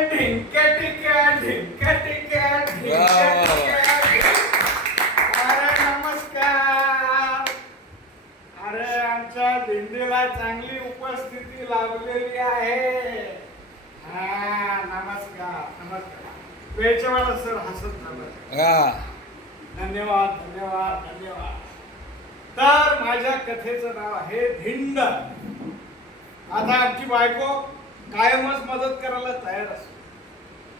ढिंक्या टिक्या ढिंक्या टिक्या ढिंक्या वा, वा, वा. टिक्या. अरे नमस्कार. अरे आमच्या दिंडीला चांगली उपस्थिती लाभलेली आहे. हा नमस्कार नमस्कार. वेळच्या वेळेला सर हसत झालं. हा. धन्यवाद धन्यवाद धन्यवाद. तर माझ्या कथेचं नाव आहे धिंड. आता आमची बायको कायमच मदत करायला तयार असते.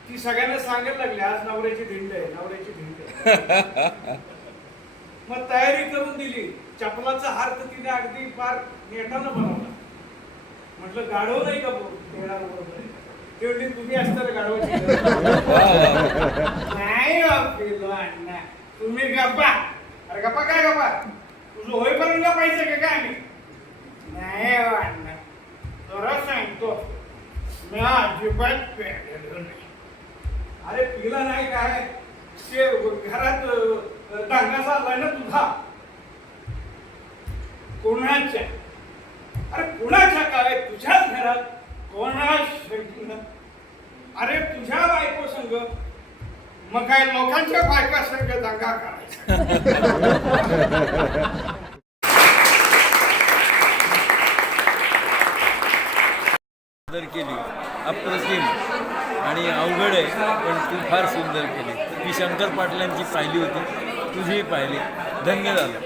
ती सगळ्यांना सांगायला लागली आज नवऱ्याची धिंड आहे नवऱ्याची धिंड आहे. मग तयारी करून दिली. चपलाचा हार तर तिने अगदी फार नेटानं बनवला. म्हटलं गाढव नाही का बरोबर तेवढी तुम्ही असताना गाढवाची नाही पिलो अण्णा तुम्ही गप्पा. अरे गप्पा काय गप्पा तुझं होईपर्यंत पाहिजे का काय आम्ही नाही अण्णा जरा सांगतो मी अजिबात पेलेलो नाही. अरे पिला नाही काय ते घरात डांगा चाललाय ना तुझा कोणाच्या. अरे कुणाच्या काय तुझ्याच घरात कोणाच्या. अरे तुझ्या बायको संग मग काय लोकांच्या बायका संग दंगा करायचा. केली अप्रतिम आणि अवघड आहे पण तू फार सुंदर केली. मी शंकर पाटलांची पाहिली होती तुझीही पाहिली. धन्य झालं.